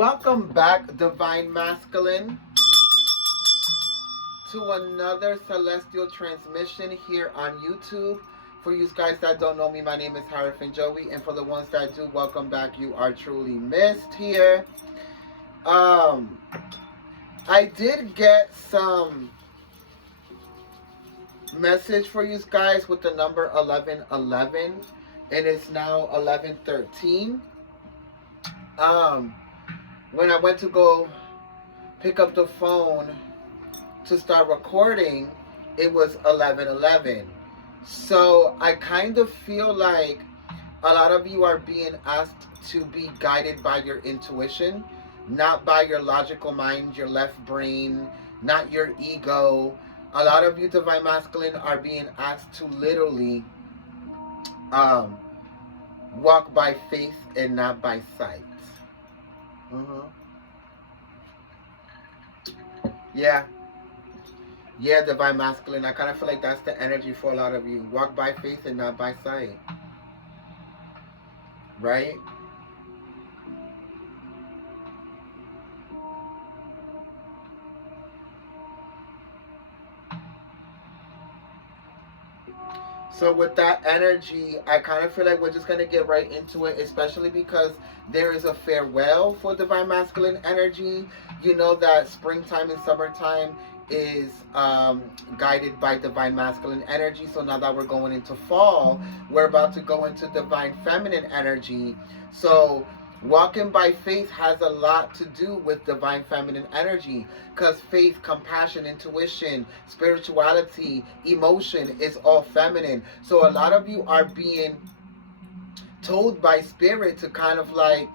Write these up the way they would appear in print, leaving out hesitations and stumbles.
Welcome back, Divine Masculine, to another celestial transmission here on YouTube. For you guys that don't know me, my name is Harrison Joey, and for the ones that do, welcome back. You are truly missed here. I did get some message for you guys with the number 1111, and it's now 1113. When I went to go pick up the phone to start recording, it was 11:11. So I kind of feel like a lot of you are being asked to be guided by your intuition, not by your logical mind, your left brain, not your ego. A lot of you, Divine Masculine, are being asked to literally walk by faith and not by sight. Yeah, Divine Masculine. I kind of feel like that's the energy for a lot of you. Walk by faith and not by sight. Right? So with that energy, I kind of feel like we're just going to get right into it, especially because there is a farewell for Divine Masculine energy. You know that springtime and summertime is guided by Divine Masculine energy. So now that we're going into fall, we're about to go into Divine Feminine energy. So walking by faith has a lot to do with Divine Feminine energy, because faith, compassion, intuition, spirituality, emotion is all feminine. So a lot of you are being told by Spirit to kind of like,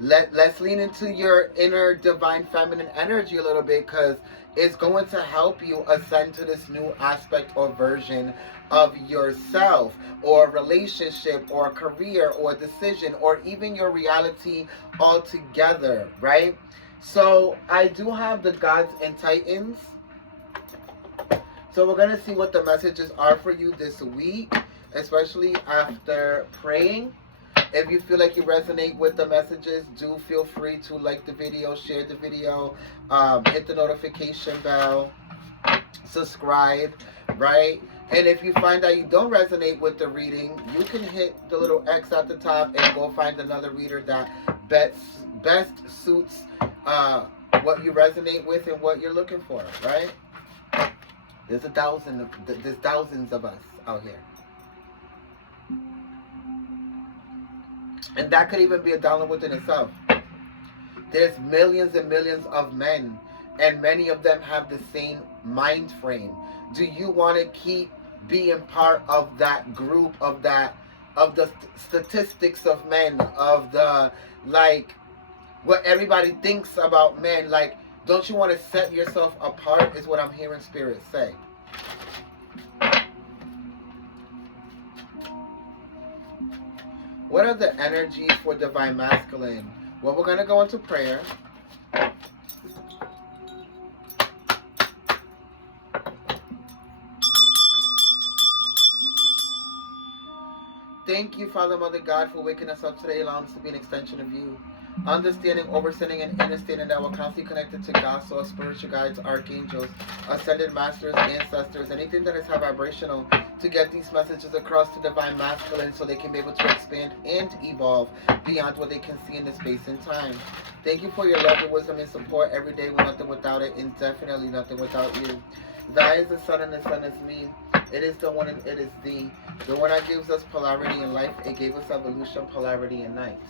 let's lean into your inner Divine Feminine energy a little bit, because it's going to help you ascend to this new aspect or version of yourself, or relationship, or career, or decision, or even your reality altogether, right? So I do have the Gods and Titans. So we're going to see what the messages are for you this week, especially after praying. If you feel like you resonate with the messages, do feel free to like the video, share the video, hit the notification bell, subscribe, right? And if you find that you don't resonate with the reading, you can hit the little X at the top and go find another reader that best suits what you resonate with and what you're looking for, right? There's thousands of us out here. And that could even be a download within itself. There's millions and millions of men, and many of them have the same mind frame. Do you want to keep being part of that group, of the statistics of men, of the, like, what everybody thinks about men? Like, don't you want to set yourself apart, is what I'm hearing Spirit say. What are the energies for Divine Masculine? Well, we're going to go into prayer. Thank you, Father, Mother God, for waking us up today, allowing us to be an extension of you. Understanding, overstanding, and understanding that we're constantly connected to God, source, spiritual guides, archangels, ascended masters, ancestors, anything that is high vibrational, to get these messages across to Divine Masculine so they can be able to expand and evolve beyond what they can see in the space and time. Thank you for your love, your wisdom, and support every day. We're nothing without it, and definitely nothing without you. Thy is the sun, and the sun is me. It is the one, and it is thee. The one that gives us polarity in life, it gave us evolution, polarity in night.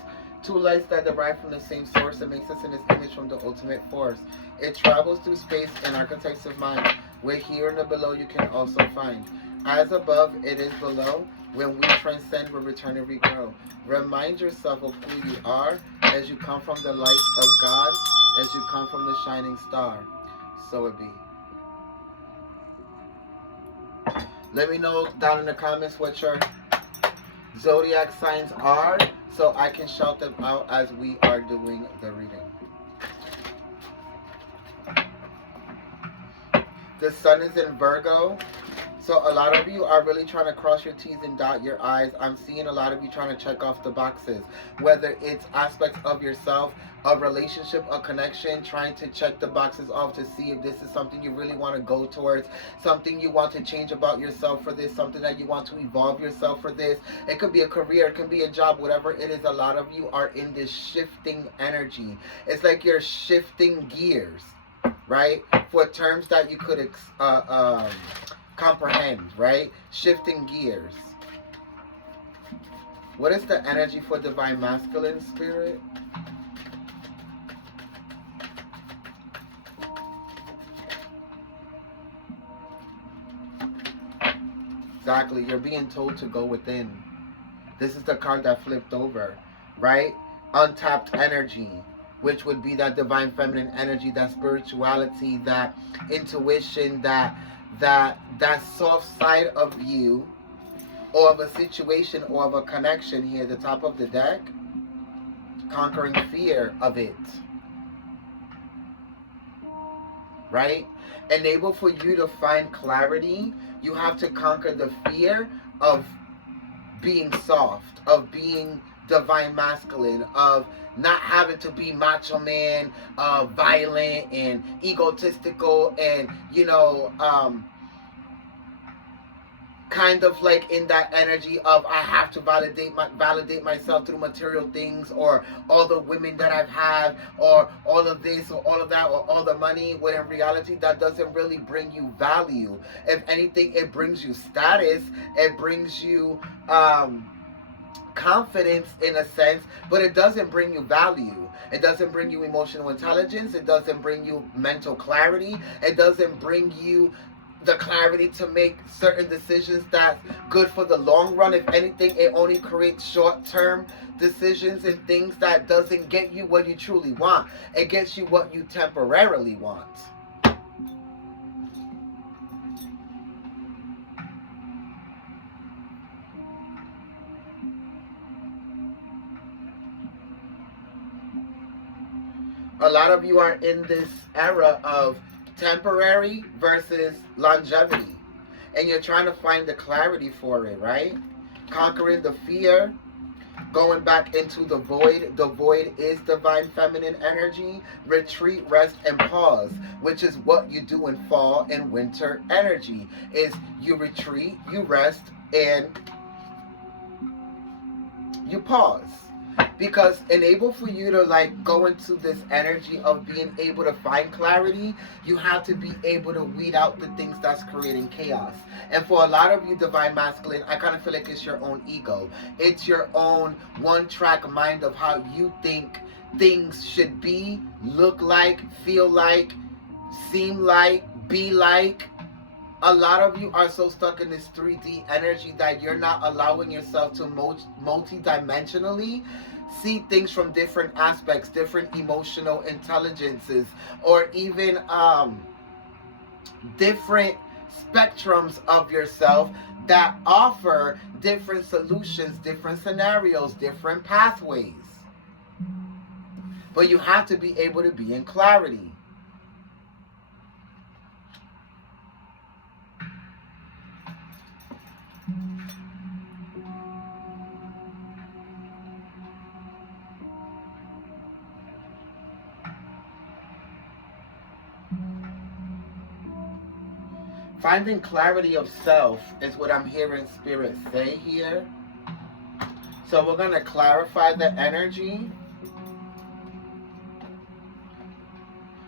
Two lights that derive from the same source and makes us in its image from the ultimate force. It travels through space and archetypes of mind, where here and the below you can also find. As above, it is below. When we transcend, we return and regrow. Remind yourself of who you are as you come from the light of God, as you come from the shining star. So it be. Let me know down in the comments what your zodiac signs are, so I can shout them out as we are doing the reading. The sun is in Virgo. So a lot of you are really trying to cross your T's and dot your I's. I'm seeing a lot of you trying to check off the boxes, whether it's aspects of yourself, a relationship, a connection, trying to check the boxes off to see if this is something you really want to go towards, something you want to change about yourself for this, something that you want to evolve yourself for this. It could be a career, it could be a job, whatever it is. A lot of you are in this shifting energy. It's like you're shifting gears, right? For terms that you could comprehend, right? Shifting gears. What is the energy for divine masculine, spirit? Exactly. You're being told to go within. This is the card that flipped over, right? Untapped energy, which would be that divine feminine energy, that spirituality, that intuition, that soft side of you, or of a situation, or of a connection here, the top of the deck, conquering fear of it, right? Enable for you to find clarity, you have to conquer the fear of being soft, of being divine masculine, of not having to be macho man, violent and egotistical, and kind of like in that energy of I have to validate myself through material things, or all the women that I've had, or all of this or all of that, or all the money, when in reality that doesn't really bring you value. If anything, it brings you status, it brings you confidence in a sense, but it doesn't bring you value. It doesn't bring you emotional intelligence. It doesn't bring you mental clarity. It doesn't bring you the clarity to make certain decisions that's good for the long run. If anything, it only creates short-term decisions and things that doesn't get you what you truly want. It gets you what you temporarily want. A lot of you are in this era of temporary versus longevity, and you're trying to find the clarity for it, right? Conquering the fear, going back into the void. The void is divine feminine energy. Retreat, rest, and pause, which is what you do in fall and winter energy. Is you retreat, you rest, and you pause. Because enable for you to like go into this energy of being able to find clarity, you have to be able to weed out the things that's creating chaos. And for a lot of you divine masculine, I kind of feel like it's your own ego. It's your own one-track mind of how you think things should be, look like, feel like, seem like, be like. A lot of you are so stuck in this 3D energy that you're not allowing yourself to multi-dimensionally see things from different aspects, different emotional intelligences, or even different spectrums of yourself that offer different solutions, different scenarios, different pathways. But you have to be able to be in clarity. Finding clarity of self is what I'm hearing Spirit say here. So we're going to clarify the energy.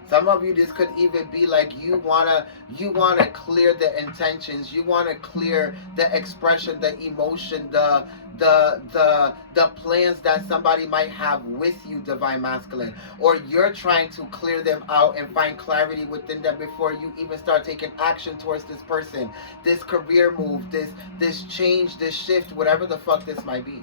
Some of you, this could even be like you wanna clear the intentions, you wanna clear the expression, the emotion, the plans that somebody might have with you, divine masculine, or you're trying to clear them out and find clarity within them before you even start taking action towards this person, this career move, this change, this shift, whatever the fuck this might be.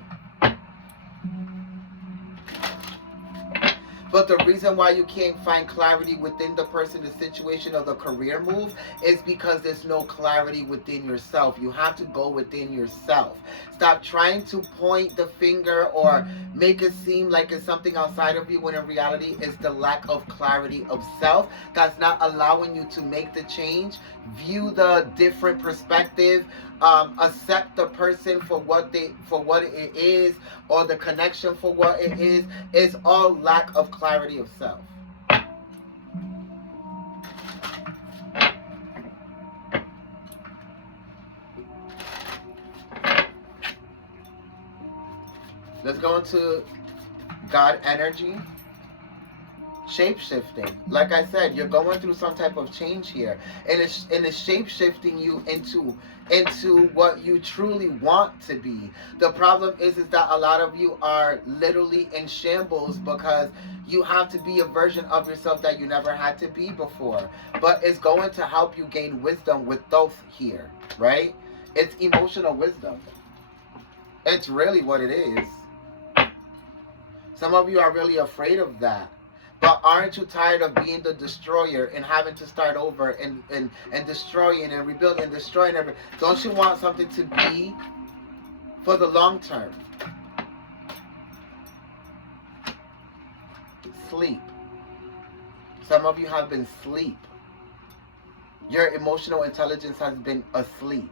But the reason why you can't find clarity within the person, the situation, or the career move is because there's no clarity within yourself. You have to go within yourself. Stop trying to point the finger or make it seem like it's something outside of you when in reality it's the lack of clarity of self that's not allowing you to make the change, view the different perspective, accept the person for what it is, or the connection for what it is all lack of clarity of self. Let's go into God energy. Shape shifting. Like I said, you're going through some type of change here, and it's shape shifting you into what you truly want to be. The problem is that a lot of you are literally in shambles because you have to be a version of yourself that you never had to be before. But it's going to help you gain wisdom with both here, right? It's emotional wisdom. It's really what it is. Some of you are really afraid of that. But aren't you tired of being the destroyer and having to start over and destroying and rebuilding and destroying everything? Don't you want something to be for the long term? Sleep. Some of you have been asleep. Your emotional intelligence has been asleep.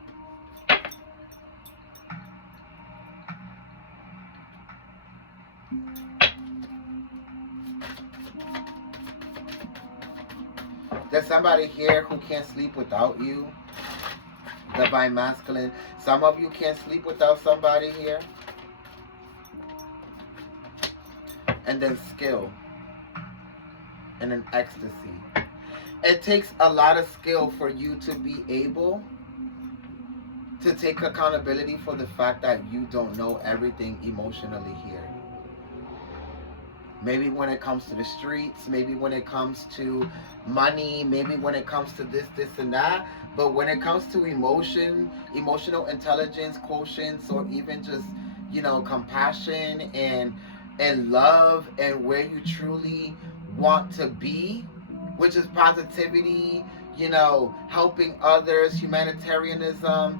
There's somebody here who can't sleep without you. Divine masculine. Some of you can't sleep without somebody here. And then skill. And then ecstasy. It takes a lot of skill for you to be able to take accountability for the fact that you don't know everything emotionally here. Maybe when it comes to the streets, maybe when it comes to money, maybe when it comes to this and that. But when it comes to emotion, emotional intelligence, quotients, or even just, compassion and love and where you truly want to be, which is positivity, helping others, humanitarianism,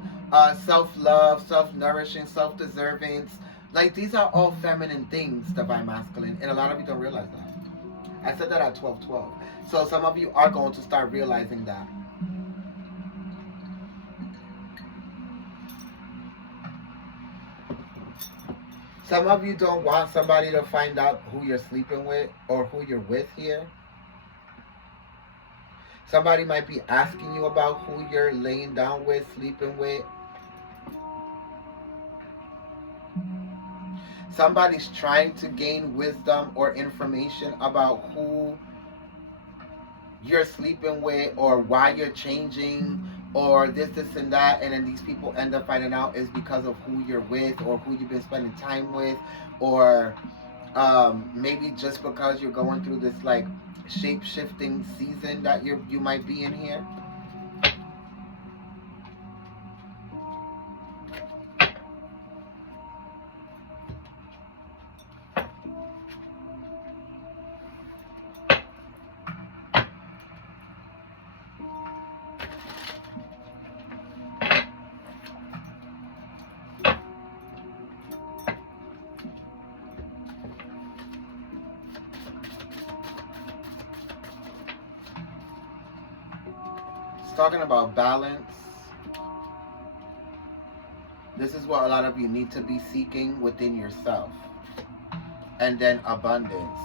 self-love, self-nourishing, self-deservance. Like, these are all feminine things, divine masculine, and a lot of you don't realize that. I said that at 12:12. So some of you are going to start realizing that. Some of you don't want somebody to find out who you're sleeping with or who you're with here. Somebody might be asking you about who you're laying down with, sleeping with. Somebody's trying to gain wisdom or information about who you're sleeping with or why you're changing or this and that, and then these people end up finding out is because of who you're with or who you've been spending time with, or maybe just because you're going through this like shape-shifting season that you might be in here. Talking about balance. This is what a lot of you need to be seeking within yourself. And then abundance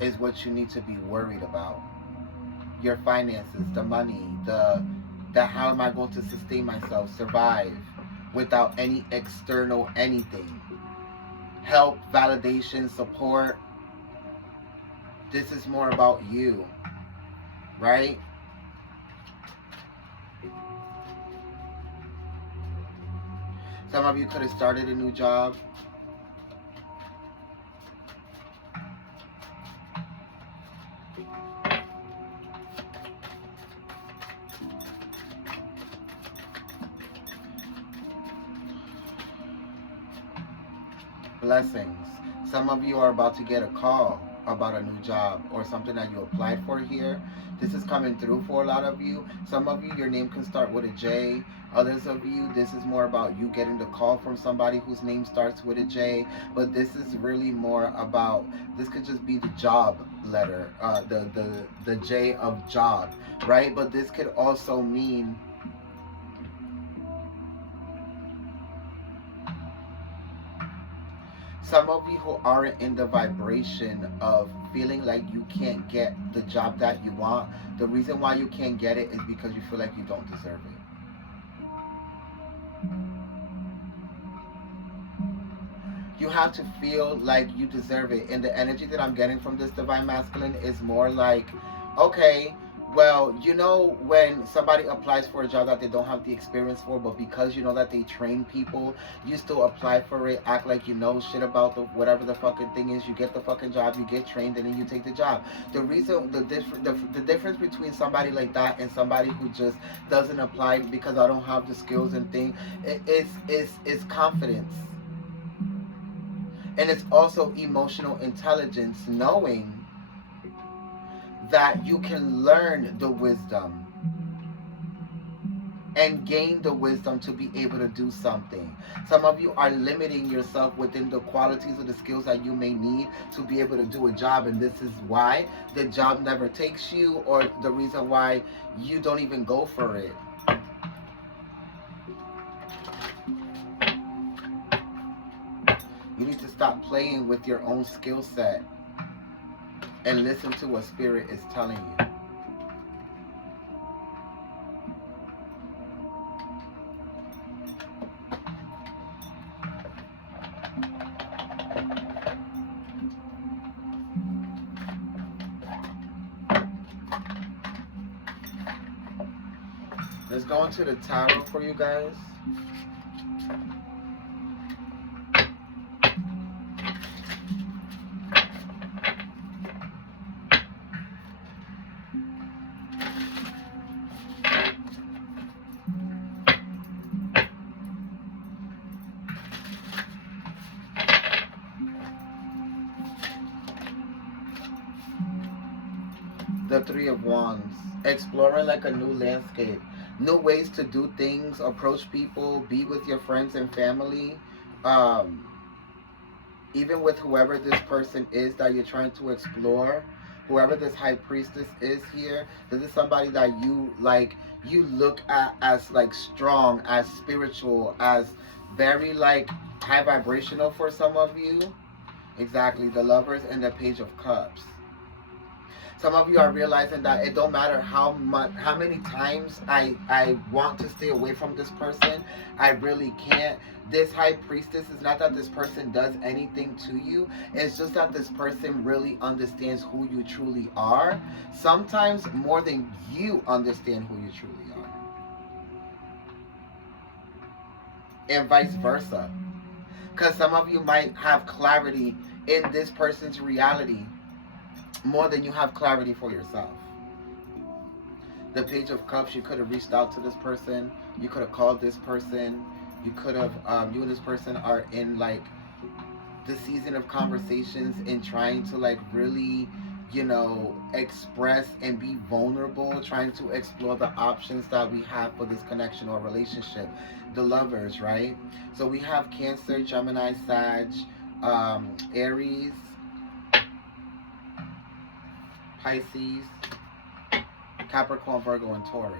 is what you need to be worried about. Your finances, the money, the how am I going to sustain myself, survive without any external anything. Help, validation, support. This is more about you, right? Some of you could have started a new job. Blessings. Some of you are about to get a call, about a new job or something that you applied for here. This is coming through for a lot of you. Some of you, your name can start with a J. Others of you, this is more about you getting the call from somebody whose name starts with a J. But this is really more about, this could just be the job letter, the J of job, right? But this could also mean some of you who aren't in the vibration of feeling like you can't get the job that you want. The reason why you can't get it is because you feel like you don't deserve it. You have to feel like you deserve it. And the energy that I'm getting from this Divine Masculine is more like, okay, well, you know, when somebody applies for a job that they don't have the experience for, but because you know that they train people, you still apply for it, act like you know shit about the whatever the fucking thing is. You get the fucking job, you get trained, and then you take the job. The reason, the difference between somebody like that and somebody who just doesn't apply because I don't have the skills and thing, is confidence. And it's also emotional intelligence, knowing that you can learn the wisdom and gain the wisdom to be able to do something. Some of you are limiting yourself within the qualities or the skills that you may need to be able to do a job, and this is why the job never takes you, or the reason why you don't even go for it. You need to stop playing with your own skill set and listen to what Spirit is telling you. Let's go into the tarot for you guys. The Three of Wands. Exploring like a new landscape. New ways to do things, approach people, be with your friends and family. Even with whoever this person is that you're trying to explore. Whoever this High Priestess is here, this is somebody that you like, you look at as like strong, as spiritual, as very like high vibrational for some of you. Exactly, the Lovers and the Page of Cups. Some of you are realizing that it don't matter how many times I want to stay away from this person, I really can't. This High Priestess is not that this person does anything to you. It's just that this person really understands who you truly are. Sometimes more than you understand who you truly are. And vice versa. Because some of you might have clarity in this person's reality more than you have clarity for yourself. The Page of Cups, you could have reached out to this person. You could have called this person. You could have, you and this person are in like the season of conversations and trying to like really, you know, express and be vulnerable, trying to explore the options that we have for this connection or relationship. The Lovers, right? So we have Cancer, Gemini, Sag, Aries, Pisces, Capricorn, Virgo, and Taurus.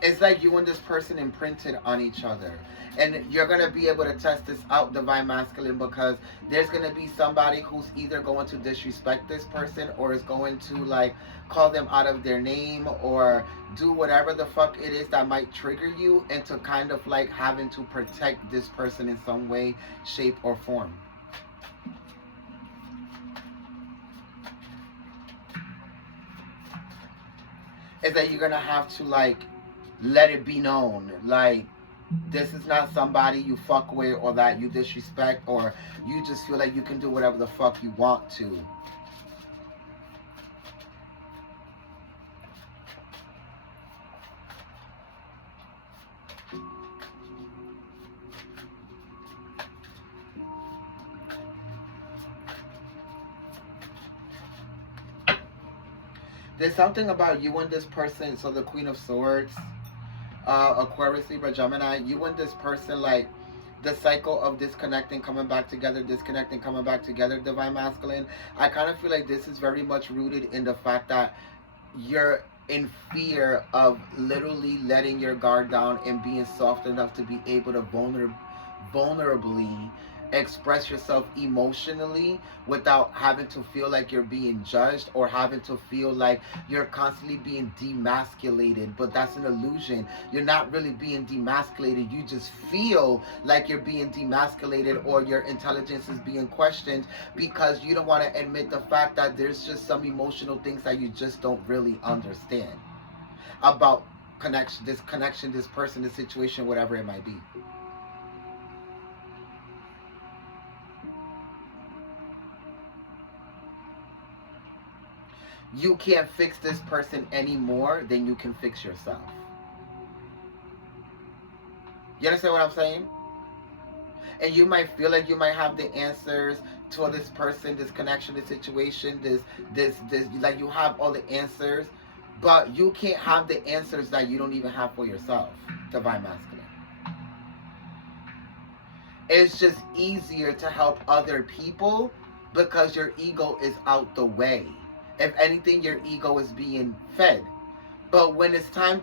It's like you and this person imprinted on each other. And you're going to be able to test this out, Divine Masculine, because there's going to be somebody who's either going to disrespect this person or is going to like call them out of their name or do whatever the fuck it is that might trigger you into kind of like having to protect this person in some way, shape, or form. Is that you're going to have to like let it be known, like, this is not somebody you fuck with or that you disrespect or you just feel like you can do whatever the fuck you want to. There's something about you and this person. So the Queen of Swords, Aquarius, Libra, Gemini, you and this person, like the cycle of disconnecting, coming back together, disconnecting, coming back together, Divine Masculine. I kind of feel like this is very much rooted in the fact that you're in fear of literally letting your guard down and being soft enough to be able to vulnerably express yourself emotionally without having to feel like you're being judged or having to feel like you're constantly being demasculated. But that's an illusion. You're not really being demasculated. You just feel like you're being demasculated or your intelligence is being questioned because you don't want to admit the fact that there's just some emotional things that you just don't really understand about connection, this person, this situation, whatever it might be. You can't fix this person any more than you can fix yourself. You understand what I'm saying? And you might feel like you might have the answers to this person, this connection, this situation, this, like you have all the answers, but you can't have the answers that you don't even have for yourself, Divine Masculine. It's just easier to help other people because your ego is out the way. If anything, your ego is being fed. But when it's time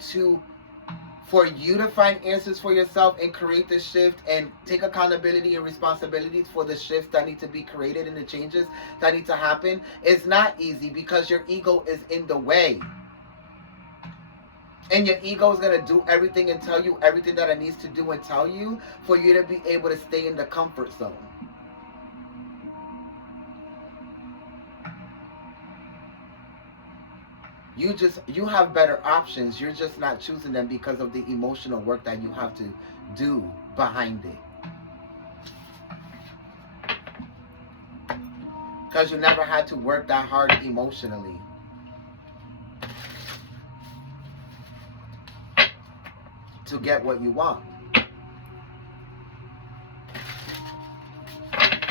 for you to find answers for yourself and create the shift and take accountability and responsibilities for the shifts that need to be created and the changes that need to happen, it's not easy because your ego is in the way. And your ego is going to do everything and tell you everything that it needs to do and tell you for you to be able to stay in the comfort zone. You have better options. You're just not choosing them because of the emotional work that you have to do behind it. Because you never had to work that hard emotionally. To get what you want.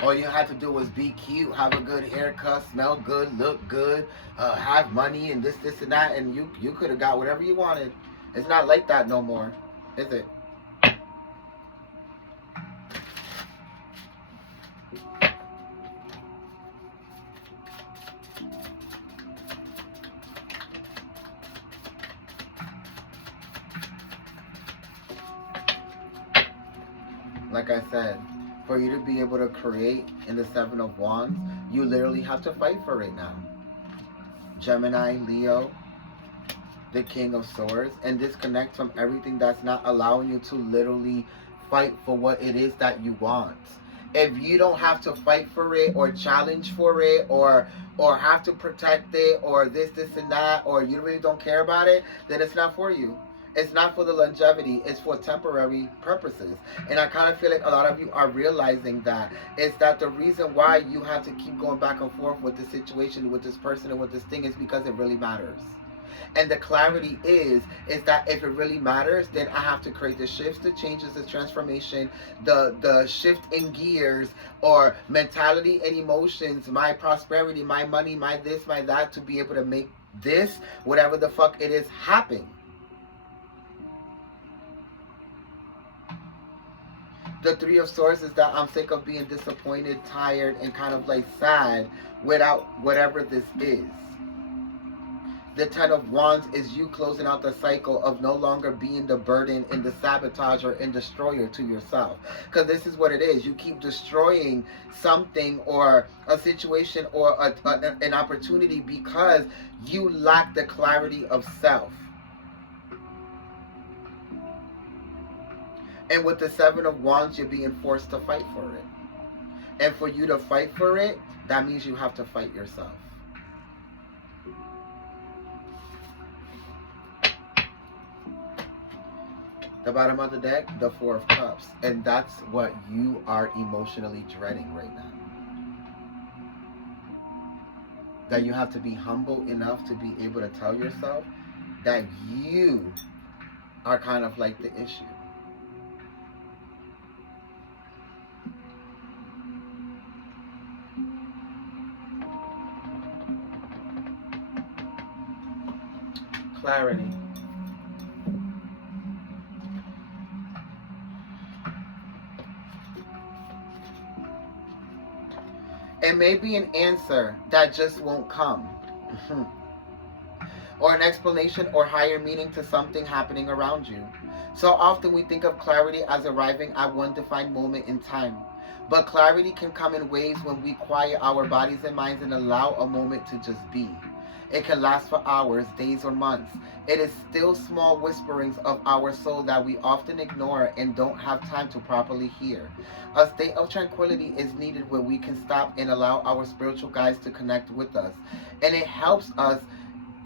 All you had to do was be cute, have a good haircut, smell good, look good, have money and this and that, and you could have got whatever you wanted. It's not like that no more, is it? Like I said, for you to be able to create in the Seven of Wands, you literally have to fight for it now. Gemini, Leo, the King of Swords, and disconnect from everything that's not allowing you to literally fight for what it is that you want. If you don't have to fight for it or challenge for it or have to protect it or this and that, or you really don't care about it, then it's not for you. It's not for the longevity. It's for temporary purposes. And I kind of feel like a lot of you are realizing that. It's that the reason why you have to keep going back and forth with the situation, with this person and with this thing is because it really matters. And the clarity is that if it really matters, then I have to create the shifts, the changes, the transformation, the shift in gears or mentality and emotions, my prosperity, my money, my this, my that, to be able to make this, whatever the fuck it is, happen. The Three of Swords is that I'm sick of being disappointed, tired, and kind of like sad without whatever this is. The Ten of Wands is you closing out the cycle of no longer being the burden and the sabotager and destroyer to yourself. Because this is what it is. You keep destroying something or a situation or an opportunity because you lack the clarity of self. And with the Seven of Wands, you're being forced to fight for it. And for you to fight for it, that means you have to fight yourself. The bottom of the deck, the Four of Cups. And that's what you are emotionally dreading right now. That you have to be humble enough to be able to tell yourself that you are kind of like the issue. clarity. It may be an answer that just won't come. Or an explanation or higher meaning to something happening around you. So often we think of clarity as arriving at one defined moment in time. But clarity can come in ways when we quiet our bodies and minds and allow a moment to just be. It can last for hours, days, or months. It is still small whisperings of our soul that we often ignore and don't have time to properly hear. A state of tranquility is needed where we can stop and allow our spiritual guides to connect with us. And it helps us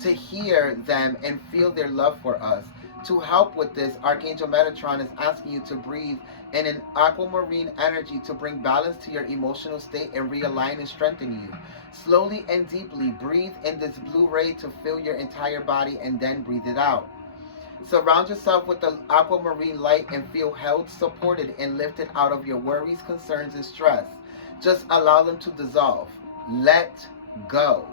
to hear them and feel their love for us. To help with this, Archangel Metatron is asking you to breathe in an aquamarine energy to bring balance to your emotional state and realign and strengthen you. Slowly and deeply breathe in this blue ray to fill your entire body and then breathe it out. Surround yourself with the aquamarine light and feel held, supported, and lifted out of your worries, concerns, and stress. Just allow them to dissolve. Let go.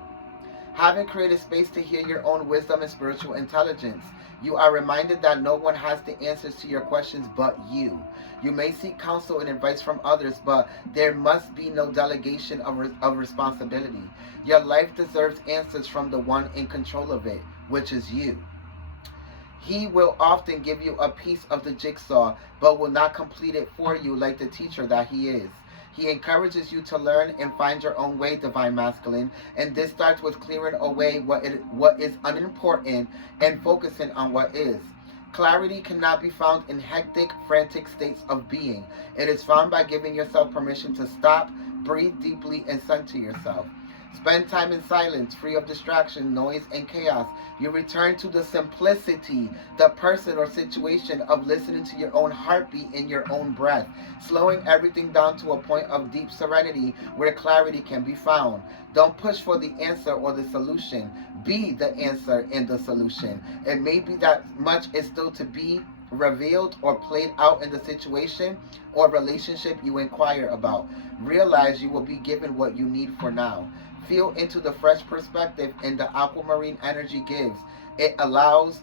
Having created space to hear your own wisdom and spiritual intelligence, you are reminded that no one has the answers to your questions but you. You may seek counsel and advice from others, but there must be no delegation of responsibility. Your life deserves answers from the one in control of it, which is you. He will often give you a piece of the jigsaw, but will not complete it for you like the teacher that he is. He encourages you to learn and find your own way, Divine Masculine, and this starts with clearing away what is unimportant and focusing on what is. Clarity cannot be found in hectic, frantic states of being. It is found by giving yourself permission to stop, breathe deeply, and center yourself. Spend time in silence, free of distraction, noise, and chaos. You return to the simplicity, the person or situation of listening to your own heartbeat and your own breath, slowing everything down to a point of deep serenity where clarity can be found. Don't push for the answer or the solution. Be the answer and the solution. It may be that much is still to be revealed or played out in the situation or relationship you inquire about. Realize you will be given what you need for now. Feel into the fresh perspective and the aquamarine energy gives. It allows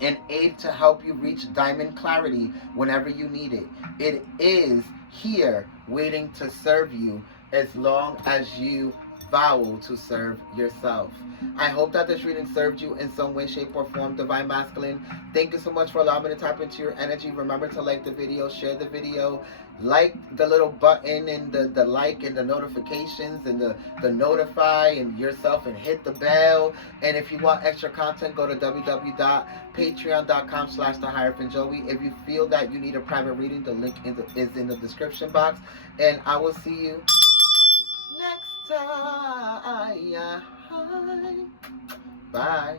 an aid to help you reach diamond clarity whenever you need it. It is here waiting to serve you as long as you vow to serve yourself. I hope that this reading served you in some way, shape, or form, Divine Masculine. Thank you so much for allowing me to tap into your energy. Remember to like the video, share the video, like the little button and the like and the notifications and the notify and yourself and hit the bell. And if you want extra content, go to www.patreon.com/the-joey. If you feel that you need a private reading, the link is in the description box. And I will see you next time. Bye.